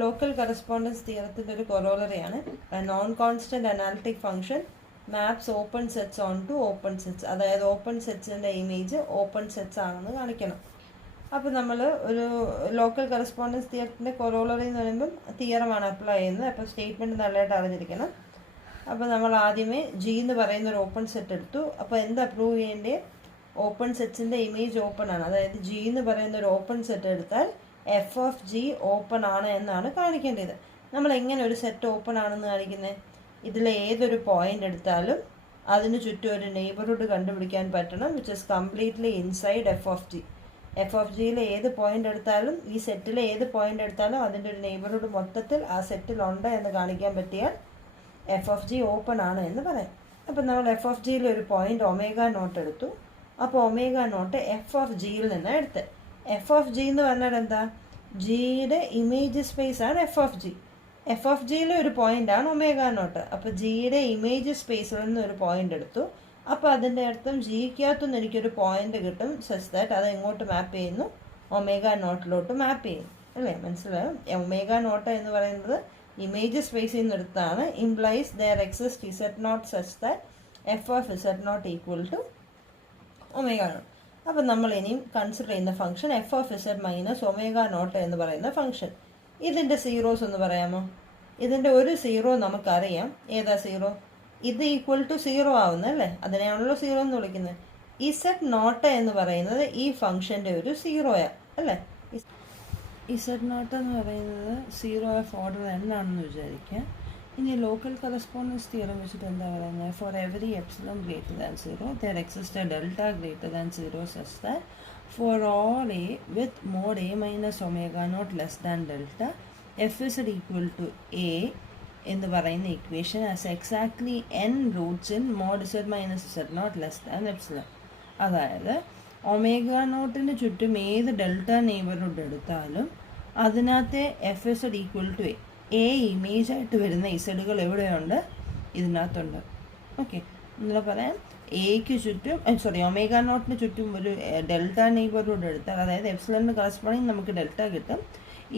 Local correspondence തിയറത്തിൻ്റെ ഒരു കൊറോളറിയാണ്. Non constant analytic function maps open sets on to open sets. അതായത് open സെറ്റ്സിൻ്റെ ഇമേജ് ഓപ്പൺ സെറ്റ്സ് ആണെന്ന് കാണിക്കണം. അപ്പോൾ നമ്മൾ ഒരു ലോക്കൽ കറസ്പോണ്ടൻസ് തിയറത്തിൻ്റെ കൊറോളറി എന്ന് പറയുമ്പം തിയറമാണ് അപ്ലൈ ചെയ്യുന്നത്. അപ്പോൾ സ്റ്റേറ്റ്മെൻറ്റ് നല്ലതായിട്ട് അറിഞ്ഞിരിക്കണം. അപ്പോൾ നമ്മൾ ആദ്യമേ ജി എന്ന് പറയുന്ന ഒരു ഓപ്പൺ സെറ്റ് എടുത്തു. അപ്പോൾ എന്താ പ്രൂവ് ചെയ്യേണ്ടത്? ഓപ്പൺ സെറ്റ്സിൻ്റെ ഇമേജ് ഓപ്പൺ ആണ്. അതായത് ജി എന്ന് പറയുന്ന ഒരു ഓപ്പൺ സെറ്റ് എടുത്താൽ എഫ് ഓഫ് ജി ഓപ്പൺ ആണ് എന്നാണ് കാണിക്കേണ്ടത്. നമ്മൾ എങ്ങനെ ഒരു സെറ്റ് ഓപ്പൺ ആണെന്ന് കാണിക്കുന്നത്? ഇതിൽ ഏതൊരു പോയിന്റ് എടുത്താലും അതിന് ചുറ്റും ഒരു നെയ്ബർഹുഡ് കണ്ടുപിടിക്കാൻ പറ്റണം, which is completely inside F of G. F of ജിയിലെ ഏത് പോയിന്റ് എടുത്താലും, ഈ സെറ്റിലെ ഏത് പോയിന്റ് എടുത്താലും അതിൻ്റെ ഒരു നെയ്ബർഹുഡ് മൊത്തത്തിൽ ആ സെറ്റിലുണ്ട് എന്ന് കാണിക്കാൻ പറ്റിയാൽ എഫ് ഓഫ് ജി ഓപ്പൺ ആണ് എന്ന് പറയാം. അപ്പം നമ്മൾ എഫ് ഓഫ് ജിയിൽ ഒരു പോയിന്റ് ഒമേഗ നോട്ട് എടുത്തു. അപ്പോൾ ഒമേഗ നോട്ട് എഫ് ഓഫ് ജിയിൽ നിന്ന് എടുത്ത്. എഫ് ഓഫ് ജി എന്ന് പറഞ്ഞാൽ എന്താ? ജിയുടെ ഇമേജ് സ്പേസ് ആണ് F of G. F of ജിയിലെ ഒരു പോയിൻ്റാണ് ഒമേഗ നോട്ട്. അപ്പോൾ ജിയുടെ ഇമേജ് സ്പേസിൽ നിന്ന് ഒരു പോയിന്റ് എടുത്തു. അപ്പോൾ അതിൻ്റെ അർത്ഥം ജിക്കകത്തുനിന്ന് എനിക്കൊരു പോയിന്റ് കിട്ടും, സച്ച് ദാറ്റ് അത് എങ്ങോട്ട് മാപ്പ് ചെയ്യുന്നു? ഒമേഗ നോട്ടിലോട്ട് മാപ്പ് ചെയ്യുന്നു. അല്ലേ? മനസ്സിലായോ? ഒമേഗ നോട്ട് എന്ന് പറയുന്നത് ഇമേജ് സ്പേസിൽ നിന്ന് എടുത്താണ്. Implies there exist z not such that f of Z not equal to omega not. അപ്പം നമ്മൾ ഇനിയും കൺസിഡർ ചെയ്യുന്ന function f of z minus omega not എന്ന് പറയുന്ന ഫംഗ്ഷൻ. ഇതിൻ്റെ സീറോസ് എന്ന് പറയാമോ? ഇതിൻ്റെ ഒരു സീറോ നമുക്കറിയാം. ഏതാ സീറോ? ഇത് ഈക്വൽ ടു സീറോ ആവുന്നല്ലേ? അതിനെയാണല്ലോ സീറോ എന്ന് വിളിക്കുന്നത്. ഇസഡ് നോട്ട് എന്ന് പറയുന്നത് ഈ ഫംഗ്ഷൻ്റെ ഒരു സീറോയാ അല്ലേ? ഇസഡ് നോട്ട് എന്ന് പറയുന്നത് സീറോ ഓഫ് ഓർഡർ എന്നാണെന്ന് വിചാരിക്കുക. ഇനി ലോക്കൽ കറസ്പോണ്ടൻസ് തിയറം വെച്ചിട്ട് എന്താ പറയുന്നത്? For every epsilon greater than zero there exist a delta greater than zero such that for all a with mod A minus omega not less than delta f Z equal to a എന്ന് പറയുന്ന equation as exactly n roots in mod Z minus Z not less than epsilon. അതായത് omega നോട്ടിന് ചുറ്റും ഏത് delta neighbourhood എടുത്താലും അതിനകത്തെ f Z equal to a image ആയിട്ട് വരുന്ന ഇസഡുകൾ എവിടെയുണ്ട്? ഇതിനകത്തുണ്ട്. ഓക്കെ, എന്നുള്ള പറയാം. എക്ക് ചുറ്റും ഒമേഗ നോട്ടിന് ചുറ്റും ഒരു ഡെൽറ്റ നെയ്ബർഹുഡ് എടുത്താൽ, അതായത് എപ്സിലോണിന് കറസ്പോണ്ടിങ് നമുക്ക് ഡെൽറ്റ കിട്ടും.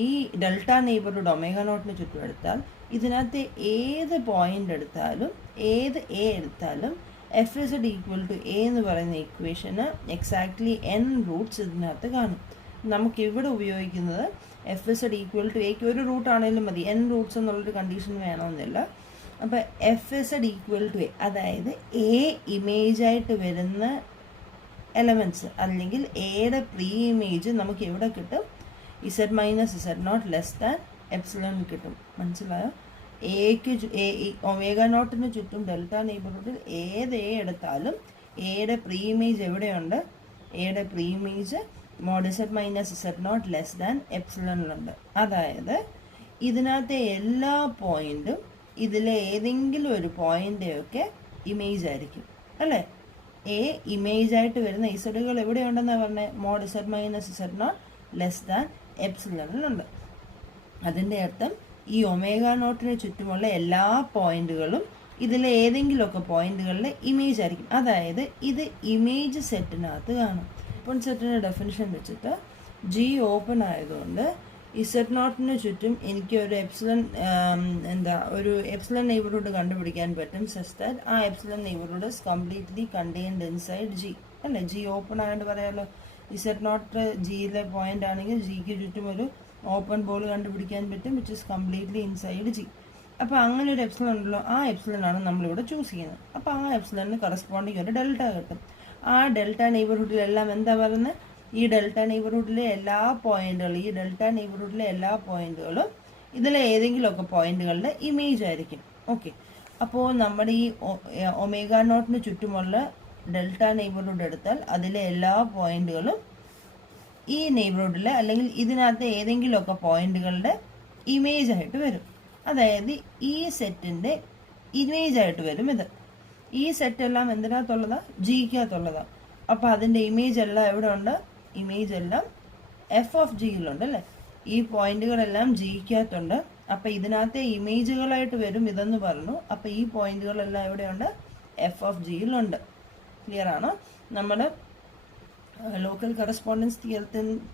ഈ ഡെൽറ്റ നെയ്ബർഹുഡ് ഒമേഗ നോട്ടിന് ചുറ്റും എടുത്താൽ ഇതിനകത്ത് ഏത് പോയിന്റ് എടുത്താലും, ഏത് എ എടുത്താലും f Z equal to a എന്ന് പറയുന്ന ഇക്വേഷന് എക്സാക്ട്ലി എൻ റൂട്ട്സ് ഇതിനകത്ത് കാണും. നമുക്കിവിടെ ഉപയോഗിക്കുന്നത് എഫ് ഇസഡ് ഈക്വൽ ടു എക്ക് ഒരു റൂട്ട് ആണെങ്കിലും മതി, എൻ റൂട്ട്സ് എന്നുള്ളൊരു കണ്ടീഷൻ വേണമെന്നില്ല. അപ്പോൾ f Z equal to a, അതായത് എ ഇമേജായിട്ട് വരുന്ന എലമെൻറ്റ്സ് അല്ലെങ്കിൽ എയുടെ പ്രീ ഇമേജ് നമുക്ക് എവിടെ കിട്ടും? Z minus Z not less than epsilon കിട്ടും. മനസ്സിലായോ? എക്ക് ഒമേഗ നോട്ടിന് ചുറ്റും ഡെൽറ്റ നെയ്ബർഹുഡിൽ ഏത് എ എടുത്താലും എയുടെ പ്രീ ഇമേജ് എവിടെയുണ്ട്? എയുടെ pre image mod Z minus Z not less than എപ്സിലോണിലുണ്ട്. അതായത് ഇതിനകത്തെ എല്ലാ പോയിന്റും ഇതിലെ ഏതെങ്കിലും ഒരു പോയിൻ്റെയൊക്കെ ഇമേജ് ആയിരിക്കും അല്ലേ? എ ഇമേജായിട്ട് വരുന്ന ഇസഡുകൾ എവിടെയുണ്ടെന്നാണ് പറഞ്ഞത്? Mod Z minus Z not less than എപ്സിലോണിലുണ്ട്. അതിൻ്റെ അർത്ഥം ഈ ഒമേഗ നോട്ടിന് ചുറ്റുമുള്ള എല്ലാ പോയിന്റുകളും ഇതിലെ ഏതെങ്കിലുമൊക്കെ പോയിന്റുകളിൽ ഇമേജ് ആയിരിക്കും. അതായത് ഇത് ഇമേജ് സെറ്റിനകത്ത് കാണും. ഓപ്പൺ സെറ്റിൻ്റെ ഡെഫിനിഷൻ വെച്ചിട്ട് ജി ഓപ്പൺ ആയതുകൊണ്ട് ഇസഡ് നോട്ടിന് ചുറ്റും എനിക്ക് ഒരു എപ്സിലോൺ നെയ്ബർഹുഡ് കണ്ടുപിടിക്കാൻ പറ്റും, സച്ച് ദാറ്റ് ആ epsilon neighbourhood is completely contained inside G അല്ലേ? ജി ഓപ്പൺ ആയതുകൊണ്ട് പറയാമല്ലോ. ഇസഡ് നോട്ട് ജിയിലെ പോയിന്റ് ആണെങ്കിൽ ജിക്ക് ചുറ്റും ഒരു ഓപ്പൺ ബോൾ കണ്ടുപിടിക്കാൻ പറ്റും, which is completely inside G. അപ്പോൾ അങ്ങനെ ഒരു എപ്സിലോൺ ഉണ്ടല്ലോ, ആ എപ്സിലോണാണ് നമ്മളിവിടെ ചൂസ് ചെയ്യുന്നത്. അപ്പോൾ ആ എപ്സിലോണിന് കറസ്പോണ്ടിങ് ഒരു ഡെൽറ്റ കിട്ടും. ആ ഡെൽറ്റ നെയ്ബർഹുഡിലെല്ലാം എന്താ പറയുന്നത്? ഈ ഡെൽറ്റ നെയ്ബർഹുഡിലെ എല്ലാ പോയിന്റുകളും ഇതിലെ ഏതെങ്കിലുമൊക്കെ പോയിന്റുകളുടെ ഇമേജ് ആയിരിക്കും. ഓക്കെ, അപ്പോൾ നമ്മുടെ ഈ ഒമേഗ നോട്ടിന് ചുറ്റുമുള്ള ഡെൽറ്റ നെയ്ബർഹുഡ് എടുത്താൽ അതിലെ എല്ലാ പോയിന്റുകളും ഈ നെയ്ബർഹുഡിലെ അല്ലെങ്കിൽ ഇതിനകത്ത് ഏതെങ്കിലുമൊക്കെ പോയിന്റുകളുടെ ഇമേജ് ആയിട്ട് വരും. അതായത് ഈ സെറ്റിൻ്റെ ഇമേജ് ആയിട്ട് വരും ഇത്. ഈ സെറ്റ് എല്ലാം എന്തിനകത്തുള്ളതാണ്? ജിക്കകത്തുള്ളതാണ്. അപ്പോൾ അതിൻ്റെ ഇമേജ് എല്ലാം എവിടെ ഉണ്ട്? ഇമേജ് എല്ലാം എഫ് ഓഫ് ജിയിലുണ്ട് അല്ലേ? ഈ പോയിന്റുകളെല്ലാം ജിക്കകത്തുണ്ട്. അപ്പോൾ ഇതിനകത്തെ ഇമേജുകളായിട്ട് വരും ഇതെന്ന് പറഞ്ഞു. അപ്പോൾ ഈ പോയിന്റുകളെല്ലാം എവിടെയുണ്ട്? F of ജിയിലുണ്ട്. ക്ലിയർ ആണോ? നമ്മൾ ലോക്കൽ കറസ്പോണ്ടൻസ്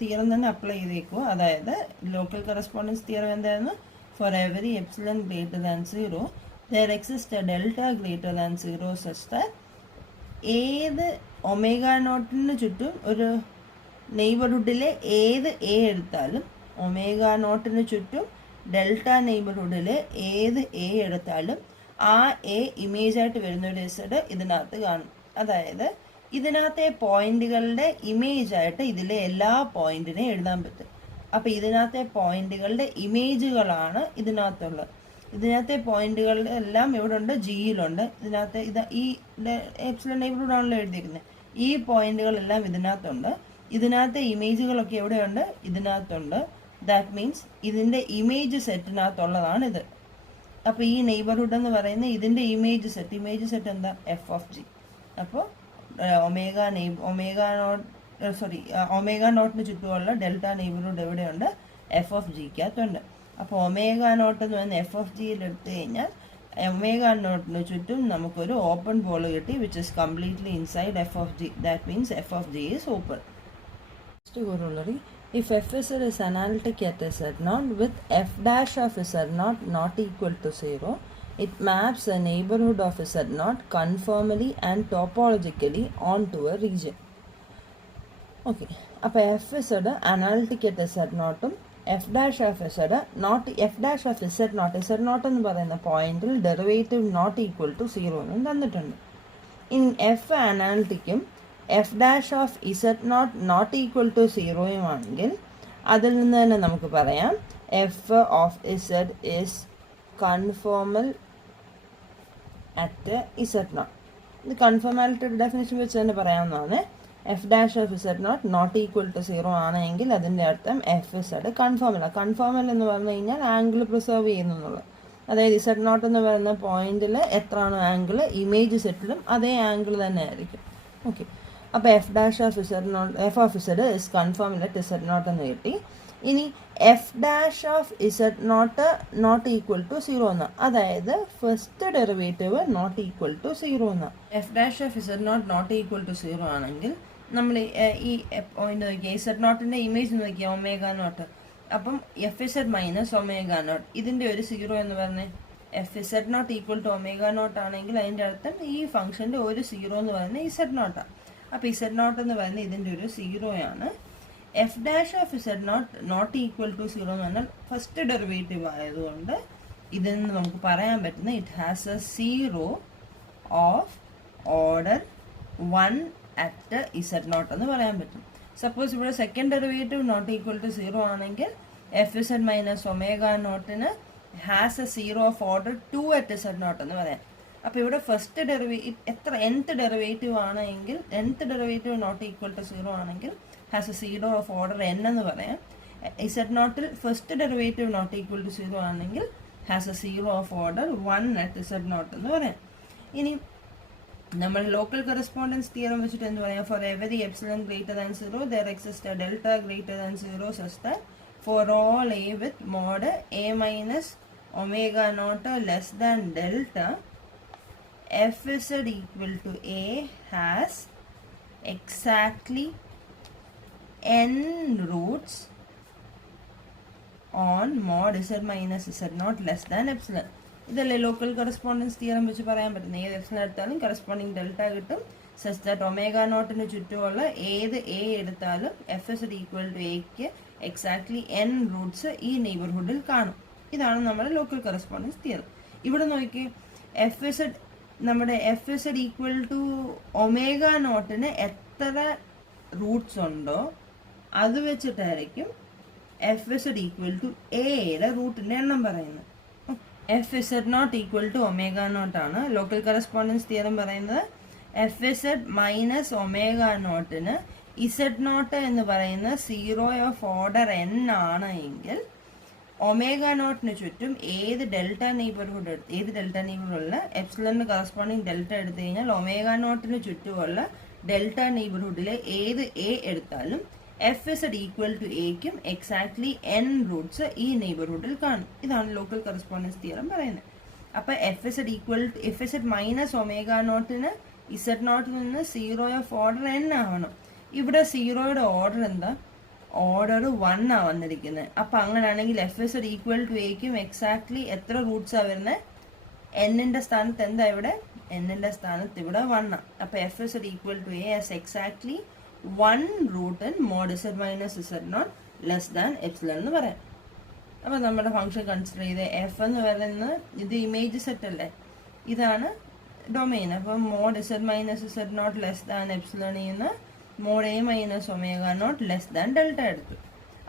തിയറം തന്നെ അപ്ലൈ ചെയ്തേക്കുക. അതായത് ലോക്കൽ കറസ്പോണ്ടൻസ് തിയറം എന്തായിരുന്നു? For every epsilon greater than 0 there exists a delta greater than 0 such that ഏത് ഒമേഗ നോട്ടിന് ചുറ്റും ഒരു നെയ്ബർഹുഡിലെ ഏത് എ എടുത്താലും ഒമേഗ നോട്ടിന് ചുറ്റും ഡെൽറ്റ നെയ്ബർഹുഡിലെ ഏത് എ എടുത്താലും ആ എ ഇമേജായിട്ട് വരുന്ന ഒരു ഇസഡ് ഇതിനകത്ത് കാണും. അതായത് ഇതിനകത്തെ പോയിന്റുകളുടെ ഇമേജായിട്ട് ഇതിലെ എല്ലാ പോയിന്റിനെയും എഴുതാൻ പറ്റും. അപ്പം ഇതിനകത്തെ പോയിന്റുകളുടെ ഇമേജുകളാണ് ഇതിനകത്തുള്ളത്. ഇതിനകത്തെ പോയിന്റുകൾ എല്ലാം ഇവിടെ ഉണ്ട്, ജിയിലുണ്ട്. ഇതിനകത്ത് ഈ എപ്സിലൺ നെയ്ബർഹുഡാണല്ലോ എഴുതിയിരിക്കുന്നത്. ഈ പോയിന്റുകളെല്ലാം ഇതിനകത്തുണ്ട്. ഇതിനകത്തെ ഇമേജുകളൊക്കെ എവിടെയുണ്ട്? ഇതിനകത്തുണ്ട്. ദാറ്റ് മീൻസ് ഇതിൻ്റെ ഇമേജ് സെറ്റിനകത്തുള്ളതാണ് ഇത്. അപ്പോൾ ഈ നെയ്ബർഹുഡ് എന്ന് പറയുന്നത് ഇതിൻ്റെ ഇമേജ് സെറ്റ് എന്താ? F of G. അപ്പോൾ ഒമേഗ നോട്ടിന് ചുറ്റുമുള്ള ഡെൽറ്റ നെയ്ബർഹുഡ് എവിടെയുണ്ട്? എഫ് ഓഫ് ജിക്കകത്തുണ്ട്. അപ്പോൾ ഒമേഗ നോട്ട് എന്ന് പറയുന്ന എഫ് ഓഫ് ജിയിൽ എടുത്തു കഴിഞ്ഞാൽ ഒമേഗ നോട്ടിന് ചുറ്റും നമുക്കൊരു ഓപ്പൺ ബോൾ കിട്ടി, which is completely inside F of G. That means F of G is open. Corollary: if f z is analytic at z0 with f dash of z0 not equal to 0, it maps a neighborhood of z0 conformally and topologically onto a region. Okay, അപ്പോൾ F z analytic at z0 f dash of z not f dash of z0 എന്ന് പറയുന്ന പോയിന്റിൽ derivative not equal to 0 എന്നും തന്നിട്ടുണ്ട്. ഇനി F അനാലിറ്റിക്കും F dash of z0 not equal to 0 ആണെങ്കിൽ അതിൽ നിന്ന് തന്നെ നമുക്ക് പറയാം F of z is conformal at z0. ഇത് കൺഫോമാലിറ്റിയുടെ ഡെഫിനേഷൻ വെച്ച് തന്നെ പറയാവുന്നതാണ്. F dash of z0 not equal to 0 ആണെങ്കിൽ അതിൻ്റെ അർത്ഥം എഫ് z കൺഫോമല്ല. കൺഫോമൽ എന്ന് പറഞ്ഞു കഴിഞ്ഞാൽ ആംഗിൾ പ്രിസർവ് ചെയ്യുന്നു എന്നുള്ളത്. അതായത് z0 എന്ന് പറയുന്ന പോയിന്റിൽ എത്രയാണോ ആംഗിൾ, ഇമേജ് സെറ്റിലും അതേ ആംഗിൾ തന്നെ ആയിരിക്കും. ഓക്കെ, അപ്പോൾ f dash of z0 f of z is conformal at z0 എന്ന് കിട്ടി. ഇനി f dash of z0 not equal to 0 എന്ന്, അതായത് first derivative not equal to 0 എന്ന്. F dash of z0 not equal to 0 ആണെങ്കിൽ നമ്മൾ ഈ പോയിന്റ് നോക്കിയാൽ z0ൻ്റെ ഇമേജ് നോക്കിയാൽ ഒമേഗ നോട്ട്. അപ്പം f z minus omega not, ഇതിൻ്റെ ഒരു 0 എന്ന് പറഞ്ഞേ f z0 equal to omega not ആണെങ്കിൽ അതിൻ്റെ അർത്ഥം ഈ ഫംഗ്ഷൻ്റെ ഒരു 0 എന്ന് പറയുന്നത് z0 ആണ്. അപ്പോൾ z0 എന്ന് പറയുന്നത് ഇതിൻ്റെ ഒരു 0 ആണ്. F dash of z0 not equal to 0 എന്ന് പറഞ്ഞാൽ ഫസ്റ്റ് ഡെറിവേറ്റീവ് ആയതുകൊണ്ട് ഇതിൽ നിന്ന് നമുക്ക് പറയാൻ പറ്റുന്ന it has a 0 of order 1 at z0 എന്ന് പറയാൻ പറ്റും. സപ്പോസ് ഇവിടെ second derivative not equal to 0 ആണെങ്കിൽ എഫ് z മൈനസ് ഒമേഗ നോട്ടിന് has a 0 of order 2 at z0 എന്ന് പറയാം. അപ്പോൾ ഇവിടെ ഫസ്റ്റ് എത്ര nth ഡെറിവേറ്റീവ് ആണെങ്കിൽ nth derivative not equal to 0 ആണെങ്കിൽ has a 0 of order n എന്ന് പറയാം. z0ൽ first derivative not equal to 0 ആണെങ്കിൽ has a 0 of order 1 at z0 എന്ന് പറയാം. ഇനി നമ്മൾ ലോക്കൽ കറസ്പോണ്ടൻസ് തിയറം വെച്ചിട്ട് എന്ത് പറയാം? For every epsilon greater than 0 there exists a delta greater than 0 such that for all a with mod a minus omega naught less than delta f z equal to a has exactly n roots on mod z minus z0 less than epsilon. ഇതല്ലേ local correspondence theorem വെച്ച് പറയാൻ പറ്റുന്നത്. ഏത് epsilon എടുത്താലും corresponding delta കിട്ടും. Such that omega നോട്ടിന് ചുറ്റുമുള്ള ഏത് എ എടുത്താലും എഫ് z ഈക്വൽ ടു എക്ക് എക്സാക്ട്ലി n റൂട്ട്സ് ഈ നെയ്ബർഹുഡിൽ കാണും. ഇതാണ് നമ്മുടെ ലോക്കൽ കറസ്പോണ്ടൻസ് തിയറം. ഇവിടെ നോക്കി നമ്മുടെ F z equal to omega നോട്ടിന് എത്ര റൂട്ട്സ് ഉണ്ടോ അത് വെച്ചിട്ടായിരിക്കും എഫ് z ഈക്വൽ ടു എയുടെ റൂട്ടിൻ്റെ എണ്ണം പറയുന്നത്. F z not equal to omega not ആണ്. ലോക്കൽ കറസ്പോണ്ടൻസ് തിയറം പറയുന്നത് എഫ് z മൈനസ് ഒമേഗ നോട്ടിന് z0 എന്ന് പറയുന്ന 0 ഓഫ് ഓർഡർ n ആണ് എങ്കിൽ ഒമേഗ നോട്ടിന് ചുറ്റും ഏത് ഡെൽറ്റ നെയ്ബർഹുഡുള്ള എപ്സിലണിന് കറസ്പോണ്ടിങ് ഡെൽറ്റ എടുത്തു കഴിഞ്ഞാൽ ഒമേഗ നോട്ടിന് ചുറ്റുമുള്ള ഡെൽറ്റ നെയ്ബർഹുഡിലെ ഏത് എ എടുത്താലും എഫ് z ഈക്വൽ ടു എക്കും എക്സാക്ട്ലി n റൂട്ട്സ് ഈ നെയ്ബർഹുഡിൽ കാണും. ഇതാണ് ലോക്കൽ കറസ്പോണ്ടൻസ് തിയറം പറയുന്നത്. അപ്പോൾ എഫ് z മൈനസ് ഒമേഗ നോട്ടിന് z0 നിന്ന് 0 ഓഫ് ഓർഡർ n ആവണം. ഇവിടെ സീറോയുടെ ഓർഡർ എന്താ? ഓർഡർ 1 ആ വന്നിരിക്കുന്നത്. അപ്പം അങ്ങനെയാണെങ്കിൽ എഫ് എസ് ഒരു ഈക്വൽ ടു എക്കും എക്സാക്ട്ലി എത്ര റൂട്ട്സാണ് വരുന്നത്? എന്നിൻ്റെ സ്ഥാനത്ത് എന്താ ഇവിടെ? എന്നിൻ്റെ സ്ഥാനത്ത് ഇവിടെ 1 ആണ്. അപ്പം എഫ് എസ് ഒരു equal to a as exactly 1 root in mod Z minus Z not less than epsilon എന്ന് പറയാം. അപ്പം നമ്മുടെ ഫംഗ്ഷൻ കൺസിഡർ ചെയ്ത് എഫ് എന്ന് പറയുന്നത് ഇത് ഇമേജ് സെറ്റ് അല്ലേ, ഇതാണ് ഡൊമെയിൻ. അപ്പം mod Z minus Z not less than epsilon ചെയ്യുന്ന mod A minus omega not less than delta എടുത്തു.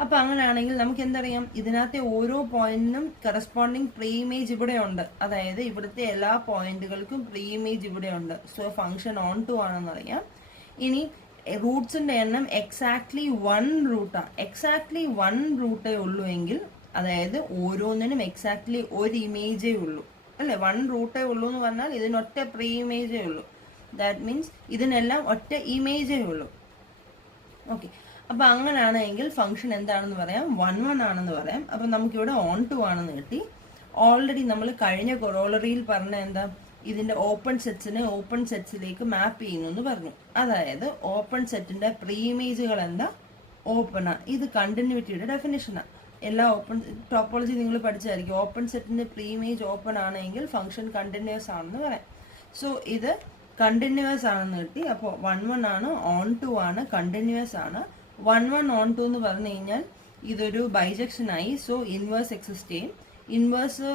അപ്പം അങ്ങനെയാണെങ്കിൽ നമുക്ക് എന്തറിയാം? ഇതിനകത്തെ ഓരോ പോയിന്റിനും കറസ്പോണ്ടിങ് പ്രീ ഇമേജ് ഇവിടെ ഉണ്ട്. അതായത് ഇവിടുത്തെ എല്ലാ പോയിന്റുകൾക്കും പ്രീ ഇമേജ് ഇവിടെ ഉണ്ട്. സോ ഫംഗ്ഷൻ ഓൺ ടു ആണെന്നറിയാം. ഇനി റൂട്ട്സിന്റെ എണ്ണം എക്സാക്ട്ലി 1 റൂട്ടാണ്. എക്സാക്ട്ലി 1 റൂട്ടേ ഉള്ളൂ എങ്കിൽ, അതായത് ഓരോന്നിനും എക്സാക്ട്ലി ഒരു ഇമേജേ ഉള്ളൂ അല്ലേ? 1 റൂട്ടേ ഉള്ളൂ എന്ന് പറഞ്ഞാൽ ഇതിനൊറ്റ പ്രീ ഇമേജേ ഉള്ളൂ. ദാറ്റ് മീൻസ് ഇതിനെല്ലാം ഒറ്റ ഇമേജേ ഉള്ളൂ. ഓക്കെ, അപ്പം അങ്ങനെയാണെങ്കിൽ ഫംഗ്ഷൻ എന്താണെന്ന് പറയാം? 1 1 ആണെന്ന് പറയാം. അപ്പം നമുക്കിവിടെ ഓൺ ടു ആണെന്ന് കിട്ടി. ഓൾറെഡി നമ്മൾ കഴിഞ്ഞ കൊറോളറിയിൽ പറഞ്ഞ എന്താ? ഇതിന്റെ ഓപ്പൺ സെറ്റ്സിനെ ഓപ്പൺ സെറ്റ്സിലേക്ക് മാപ്പ് ചെയ്യുന്നു എന്ന് പറഞ്ഞു. അതായത് ഓപ്പൺ സെറ്റിന്റെ പ്രീ ഇമേജുകൾ എന്താ? ഓപ്പണാ. ഇത് കണ്ടിന്യൂറ്റിയുടെ ഡെഫിനേഷനാണ്. എല്ലാ ഓപ്പൺ ടോപ്പോളജി നിങ്ങൾ പഠിച്ചായിരിക്കും. ഓപ്പൺ സെറ്റിന്റെ പ്രീ ഇമേജ് ഓപ്പൺ ആണെങ്കിൽ ഫംഗ്ഷൻ കണ്ടിന്യൂസ് ആണെന്ന് പറയാം. സോ ഇത് കണ്ടിന്യൂസ് ആണെന്ന് കിട്ടി. അപ്പോൾ 1 1 ആണ്, ഓൺ ടു ആണ്, കണ്ടിന്യൂസ് ആണ്. 1 1 ഓൺ ടു എന്ന് പറഞ്ഞു കഴിഞ്ഞാൽ ഇതൊരു ബൈജക്ഷൻ ആയി. സോ ഇൻവേഴ്സ് എക്സിസ്റ്റ് ചെയ്യും. ഇൻവേഴ്സ്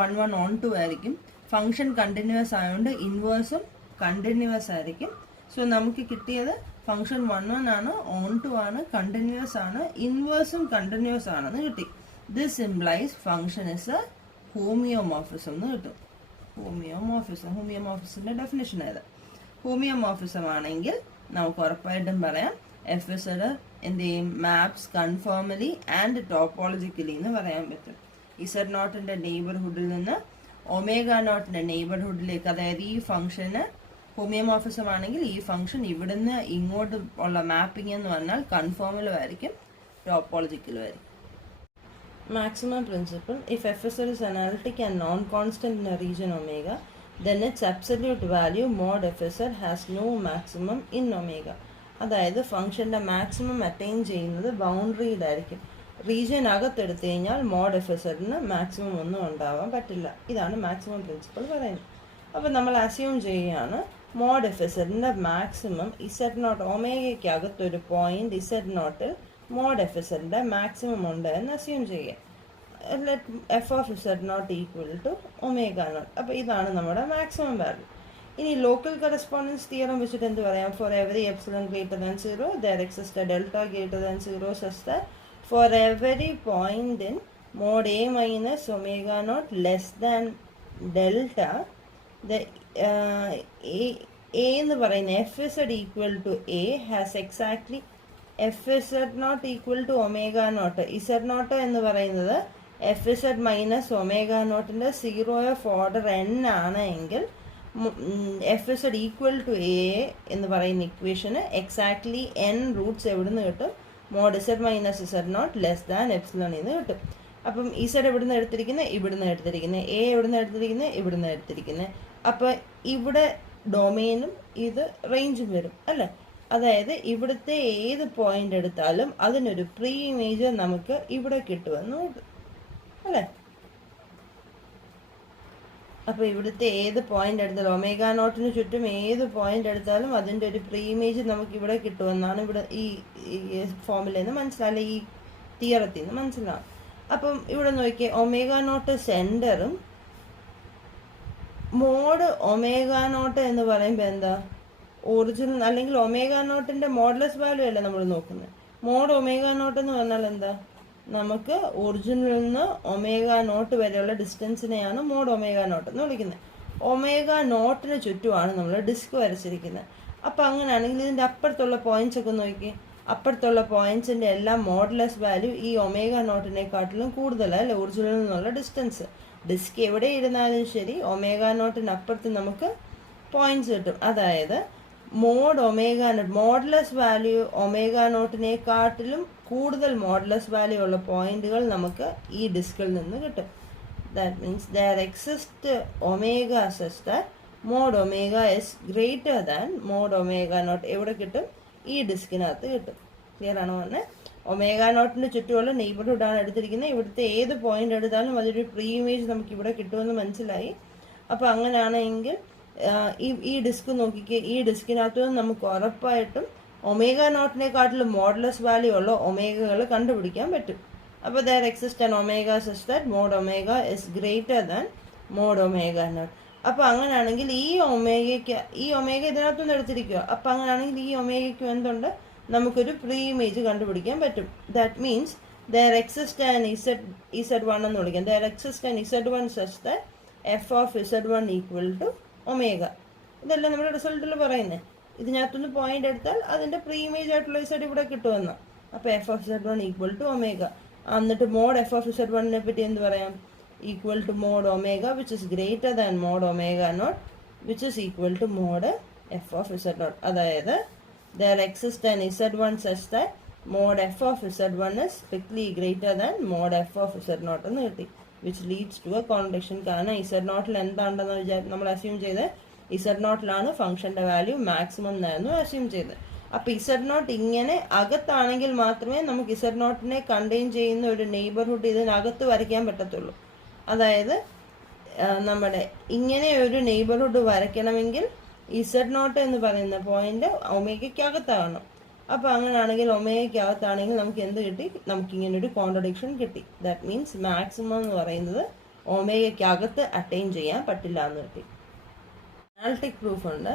1 1 ഓൺ ടു ആയിരിക്കും. ഫംഗ്ഷൻ കണ്ടിന്യൂസ് ആയതുകൊണ്ട് ഇൻവേഴ്സും കണ്ടിന്യൂസ് ആയിരിക്കും. സോ നമുക്ക് കിട്ടിയത് ഫംഗ്ഷൻ 1 1 ആണ്, ഓൺ ടു ആണ്, കണ്ടിന്യൂസ് ആണ്, ഇൻവേഴ്സും കണ്ടിന്യൂസ് ആണെന്ന് കിട്ടി. This implies function is a homeomorphism എന്ന് കിട്ടും. ഹോമിയോമോർഫിസത്തിന്റെ ഡെഫിനേഷൻ ഏത്? ഹോമിയോമോർഫിസം ആണെങ്കിൽ നമുക്ക് ഉറപ്പായിട്ടും പറയാം എഫ് എസ് എന്ത് ചെയ്യും? മാപ്സ് കൺഫോമലി ആൻഡ് ടോപ്പോളജിക്കലി എന്ന് പറയാൻ പറ്റും. ഇസഡ് നോട്ടിന്റെ നെയ്ബർഹുഡിൽ നിന്ന് ഒമേഗ നോട്ടിന്റെ നെയ്ബർഹുഡിലേക്ക്, അതായത് ഈ ഫംഗ്ഷന് ഹോമിയോമോർഫിസം ആണെങ്കിൽ ഈ ഫംഗ്ഷൻ ഇവിടുന്ന് ഇങ്ങോട്ട് ഉള്ള മാപ്പിംഗ് എന്ന് പറഞ്ഞാൽ കൺഫോമലും ആയിരിക്കും, ടോപ്പോളജിക്കലും ആയിരിക്കും. Maximum principle: if FSR is analytic and non-constant in a region omega, then its absolute value mod FSR has no maximum in omega. അതായത് ഫംഗ്ഷന്റെ മാക്സിമം അറ്റൈൻ ചെയ്യുന്നത് ബൗണ്ടറിയിലായിരിക്കും. റീജിയൻ അകത്തെടുത്തു കഴിഞ്ഞാൽ മോഡ് FSRന് മാക്സിമം ഒന്നും ഉണ്ടാവാൻ പറ്റില്ല. ഇതാണ് മാക്സിമം പ്രിൻസിപ്പിൾ പറയുന്നത്. അപ്പം നമ്മൾ അസ്യൂം ചെയ്യുകയാണ് മോഡ് FSRന്റെ മാക്സിമം ഇസഡ് നോട്ട് ഒമേഗയ്ക്ക് അകത്തൊരു പോയിന്റ് ഇസഡ് നോട്ടിൽ മോഡ് FSRന്റെ മാക്സിമം ഉണ്ട് എന്ന് അസ്യൂം ചെയ്യുക. Let f of Z not equal to omega not. അപ്പോൾ ഇതാണ് നമ്മുടെ മാക്സിമം വാല്യൂ. ഇനി ലോക്കൽ കറസ്പോണ്ടൻസ് തിയറം വെച്ചിട്ട് എന്ത് പറയാം? For every epsilon greater than 0 there exist delta greater than 0 such that for every point in mod A minus omega not less than delta a എന്ന് പറയുന്ന F Z equal to a has exactly F Z not equal to omega naught. Z not എന്ന് പറയുന്നത് F Z minus omega നോട്ടിന്റെ 0 of order n ആണ് എങ്കിൽ F Z equal to a എന്ന് പറയുന്ന ഇക്വേഷന് എക്സാക്ട്ലി n റൂട്ട്സ് എവിടുന്ന് കിട്ടും? Mod Z minus Z not less than epsilon എന്ന് കിട്ടും. അപ്പം ഇസഡ് എവിടുന്ന് എടുത്തിരിക്കുന്നത്? ഇവിടുന്ന് എടുത്തിരിക്കുന്നത്. എ എവിടുന്ന് എടുത്തിരിക്കുന്നത്? ഇവിടുന്ന് എടുത്തിരിക്കുന്നത്. അപ്പം ഇവിടെ ഡൊമെയിനും ഇത് റേഞ്ചും വരും അല്ലേ? അതായത് ഇവിടുത്തെ ഏത് പോയിന്റ് എടുത്താലും അതിനൊരു പ്രീ ഇമേജ് നമുക്ക് ഇവിടെ കിട്ടുമെന്ന് അല്ലേ? അപ്പോൾ ഇവിടുത്തെ ഏത് പോയിന്റ് എടുത്താലും ഒമേഗ നോട്ടിന് ചുറ്റും ഏത് പോയിന്റ് എടുത്താലും അതിൻ്റെ ഒരു പ്രീ ഇമേജ് നമുക്ക് ഇവിടെ കിട്ടുമെന്നാണ് ഇവിടെ ഈ ഫോമിൽ നിന്ന് മനസ്സിലാവില്ല, ഈ തിയറത്തിൽ നിന്ന് മനസ്സിലാവും. അപ്പം ഇവിടെ നോക്കിയേ, ഒമേഗ നോട്ട് സെന്ററും മോഡ് ഒമേഗ നോട്ട് എന്ന് പറയുമ്പോൾ എന്താ? ഒറിജിനൽ അല്ലെങ്കിൽ ഒമേഗ നോട്ടിന്റെ മോഡ്ലെസ് വാല്യൂ അല്ലേ നമ്മൾ നോക്കുന്നത്. മോഡ് ഒമേഗ നോട്ട് എന്ന് പറഞ്ഞാൽ എന്താ? നമുക്ക് ഒറിജിനലിൽ നിന്ന് ഒമേഗ നോട്ട് വരെയുള്ള ഡിസ്റ്റൻസിനെയാണ് മോഡ് ഒമേഗ നോട്ട് എന്ന് വിളിക്കുന്നത്. ഒമേഗ നോട്ടിന് ചുറ്റുമാണ് നമ്മൾ ഡിസ്ക് വരച്ചിരിക്കുന്നത്. അപ്പം അങ്ങനെയാണെങ്കിൽ ഇതിൻ്റെ അപ്പുറത്തുള്ള പോയിന്റ്സ് ഒക്കെ നോക്കി, അപ്പുറത്തുള്ള പോയിന്റ്സിൻ്റെ എല്ലാം മോഡ്ലെസ് വാല്യൂ ഈ ഒമേഗ നോട്ടിനെക്കാട്ടിലും കൂടുതലല്ലേ ഒറിജിനലിൽ നിന്നുള്ള ഡിസ്റ്റൻസ്. ഡിസ്ക് എവിടെ ഇരുന്നാലും ശരി ഒമേഗ നോട്ടിന് അപ്പുറത്ത് നമുക്ക് പോയിന്റ്സ് കിട്ടും. അതായത് mod omega naught modulus value omega നോട്ടിനെക്കാട്ടിലും കൂടുതൽ മോഡ്ലെസ് വാല്യൂ ഉള്ള പോയിന്റുകൾ നമുക്ക് ഈ ഡിസ്കിൽ നിന്ന് കിട്ടും. That means there exist omega such that mod omega is greater than mod omega not. എവിടെ കിട്ടും? ഈ ഡിസ്കിനകത്ത് കിട്ടും. ക്ലിയർ ആണോ പറഞ്ഞത്? ഒമേഗ നോട്ടിന് ചുറ്റുമുള്ള നെയ്ബർഹുഡാണ് എടുത്തിരിക്കുന്നത്. ഇവിടുത്തെ ഏത് പോയിന്റ് എടുത്താലും അതൊരു പ്രീ ഇമേജ് നമുക്ക് ഇവിടെ കിട്ടുമെന്ന് മനസ്സിലായി. അപ്പോൾ അങ്ങനെയാണെങ്കിൽ ഈ ഡിസ്ക് നോക്കിക്കേ, ഈ ഡിസ്കിനകത്ത് നമുക്ക് ഉറപ്പായിട്ടും ഒമേഗ നോട്ടിനെക്കാട്ടിലും മോഡുലസ് വാല്യൂ ഉള്ള ഒമേഗകൾ കണ്ടുപിടിക്കാൻ പറ്റും. അപ്പോൾ there exist an omega such that mod omega is greater than mod omega not. അപ്പോൾ അങ്ങനെയാണെങ്കിൽ ഈ ഒമേഗ ഇതിനകത്തുനിന്ന് എടുത്തിരിക്കുക. അപ്പോൾ അങ്ങനെയാണെങ്കിൽ ഈ ഒമേഗയ്ക്കും എന്തുണ്ട്, നമുക്കൊരു പ്രീ ഇമേജ് കണ്ടുപിടിക്കാൻ പറ്റും. That means there exist an Z1 എന്ന് വിളിക്കാം. There exist an Z1 such that f of Z1 equal to omega. ഇതല്ലേ നമ്മുടെ റിസൾട്ടിൽ പറയുന്നത്. ഇതിനകത്തുനിന്ന് പോയിന്റ് എടുത്താൽ അതിന്റെ പ്രീ ഇമേജ് ആയിട്ടുള്ള Z ഇവിടെ കിട്ടുമെന്ന്. അപ്പോൾ f of Z1 equal to omega. എന്നിട്ട് മോഡ് എഫ് ഓഫ് Z1നെ പറ്റി എന്ത് പറയാം? Equal to mod omega which is greater than mod omega not which is equal to mod f of Z0. അതായത് there exists an Z1 such that mod f of Z1 is strictly greater than mod f of Z0 എന്ന് കിട്ടി. which leads to a contradiction. കാരണം Z0ൽ എന്താണെന്ന് നമ്മൾ assume ചെയ്ത് Z0ലാണ് ഫംഗ്ഷന്റെ value maximum എന്നായിരുന്നു assume ചെയ്തത്. അപ്പോൾ Z0 ഇങ്ങനെ അകത്താണെങ്കിൽ മാത്രമേ നമുക്ക് Z0നെ കണ്ടെയ്ൻ ചെയ്യുന്ന ഒരു നെയ്ബർഹുഡ് ഇതിനകത്ത് വരയ്ക്കാൻ പറ്റത്തുള്ളൂ. അതായത് നമ്മുടെ ഇങ്ങനെ ഒരു നെയ്ബർഹുഡ് വരയ്ക്കണമെങ്കിൽ Z0 എന്ന് പറയുന്ന പോയിന്റ് ഒമേഗയ്ക്കകത്താകണം. അപ്പോൾ അങ്ങനെയാണെങ്കിൽ ഒമേഗയ്ക്കകത്താണെങ്കിൽ നമുക്ക് എന്ത് കിട്ടി? നമുക്കിങ്ങനെ ഒരു കോൺട്രഡിക്ഷൻ കിട്ടി. ദാറ്റ് മീൻസ് മാക്സിമം എന്ന് പറയുന്നത് ഒമേഗയ്ക്കകത്ത് അറ്റൈൻ ചെയ്യാൻ പറ്റില്ല എന്ന് കിട്ടി. അനാലിറ്റിക് പ്രൂഫ് ഉണ്ട്.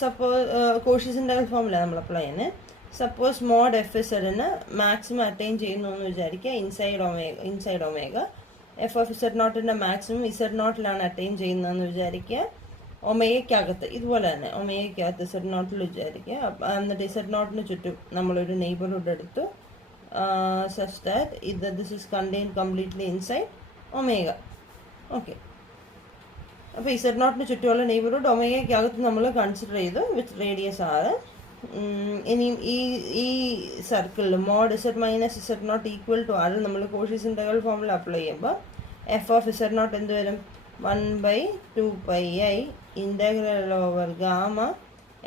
സപ്പോസ് കോഷീസ് ഇന്റഗ്രൽ ഫോമിലാണ് നമ്മൾ അപ്ലൈ ചെയ്യുന്നത്. സപ്പോസ് മോഡ് എഫ് ഇസഡിന് മാക്സിമം അറ്റൈൻ ചെയ്യുന്നു എന്ന് വിചാരിക്കുക. ഇൻസൈഡ് ഒമേഗ എഫ് ഓഫ് Z0ന്റെ മാക്സിമം Z0ലാണ് അറ്റൈൻ ചെയ്യുന്നതെന്ന് വിചാരിക്കുക. ഒമേഗയ്ക്കകത്ത് ഇതുപോലെ തന്നെ ഒമേഗയ്ക്കകത്ത് Z0ൽ വിചാരിക്കുക. എന്നിട്ട് Z0ന് ചുറ്റും നമ്മളൊരു നെയ്ബർഹുഡ് എടുത്തു such that this is contain completely inside omega. Okay. അപ്പോൾ Z0ന് ചുറ്റുമുള്ള നെയ്ബർഹുഡ് ഒമേഗയ്ക്കകത്ത് നമ്മൾ കൺസിഡർ ചെയ്തു വിത്ത് റേഡിയസ് R. ഇനിയും ഈ സർക്കിളിൽ mod Z minus Z0 equal to R നമ്മൾ കോഷീസ് ഇന്റഗ്രൽ ഫോമിൽ അപ്ലൈ ചെയ്യുമ്പോൾ എഫ് ഓഫ് Z0 എന്ത് വരും? 1/2πi integral over gamma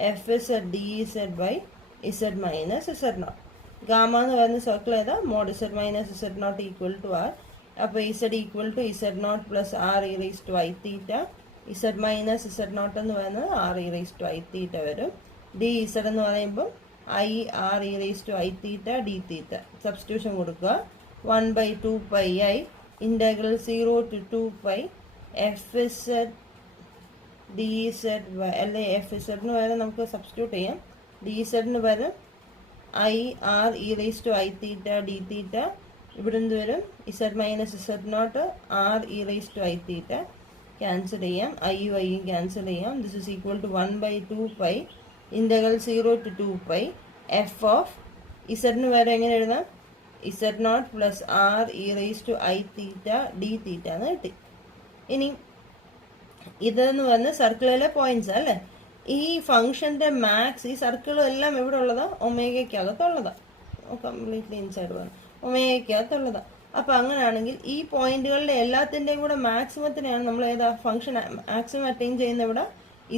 f Z dz by Z minus Z0. Gamma എന്ന് പറയുന്ന സർക്കിൾ ഏതാ? Mod Z minus Z0 equal to R. അപ്പോൾ Z equal to Z0 plus R e raise to I theta. Z minus Z0 എന്ന് പറയുന്നത് R e raise to I theta വരും. dz എന്ന് പറയുമ്പോൾ I R e raise to I theta d theta. Substitution കൊടുക്കുക. 1/2πi integral 0 to 2π F Z dz അല്ലെ F സെഡിന് പകരം നമുക്ക് സബ്സ്റ്റിറ്റ്യൂട്ട് ചെയ്യാം. dz പകരം I R e raise to I theta d theta. ഇവിടെ എന്ത് വരും? Z minus Z0 R e raise to I theta. Cancel ചെയ്യാം. I ക്യാൻസൽ ചെയ്യാം. This is equal to 1/2π integral 0 to 2π F of ഇസഡിന് പകരം എങ്ങനെ എഴുതാം? Z0 plus R e raise to I theta d theta എന്ന് കിട്ടി. ഇനി ഇതെന്ന് പറഞ്ഞ സർക്കിളിലെ പോയിന്റ്സ് അല്ലേ? ഈ ഫംഗ്ഷന്റെ മാക്സ് ഈ സർക്കിളും എല്ലാം എവിടെ ഉള്ളതാ? ഒമേഗയ്ക്കകത്തുള്ളതാ. കംപ്ലീറ്റ്ലി ഇൻസൈഡ് വന്നു ഒമേഗയ്ക്കകത്തുള്ളതാ. അപ്പം അങ്ങനെയാണെങ്കിൽ ഈ പോയിന്റുകളുടെ എല്ലാത്തിൻ്റെയും കൂടെ മാക്സിമത്തിനെയാണ് നമ്മൾ ഏതാ ഫംഗ്ഷൻ മാക്സിമം അറ്റൈൻ ചെയ്യുന്നത്? ഇവിടെ